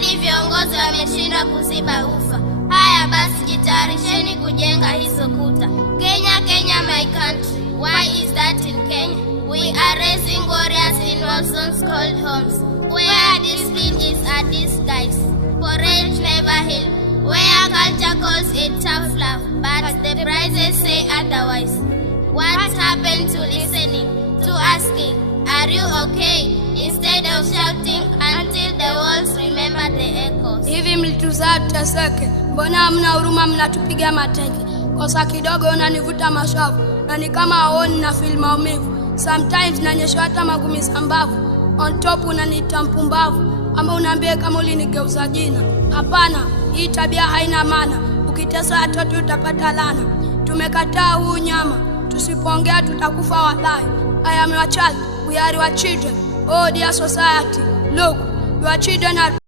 hadi viongozi wameshindwa kuziba ufa. Haya basi, jitayarisheni kujenga hizo kuta. Kenya, Kenya my country, why is that in Kenya? We are raising warriors in war zones called homes, where discipline is a disguise, courage never heal, where culture calls it tough love, but the prices say otherwise. What happened to listening, to asking, are you okay, instead of shouting until the walls remember the echoes? Hivi mlituzaa tuteseke, mbona hamna huruma, mnatupiga mateke? Kosa kidogo unanivuta mashavu, na ni kama haoni na feel maumivu. Sometimes nanyesha hata magumi sambavu, on top unaniita mpumbavu, ama unaambia kama ulinigeuza jina. Hapana, hii tabia haina maana, ukitesa watoto utapata lana. Tumekataa huu nyama, tusipoongea tutakufa wallahi. I am your child, we are your children. Oh dear society, look, your children are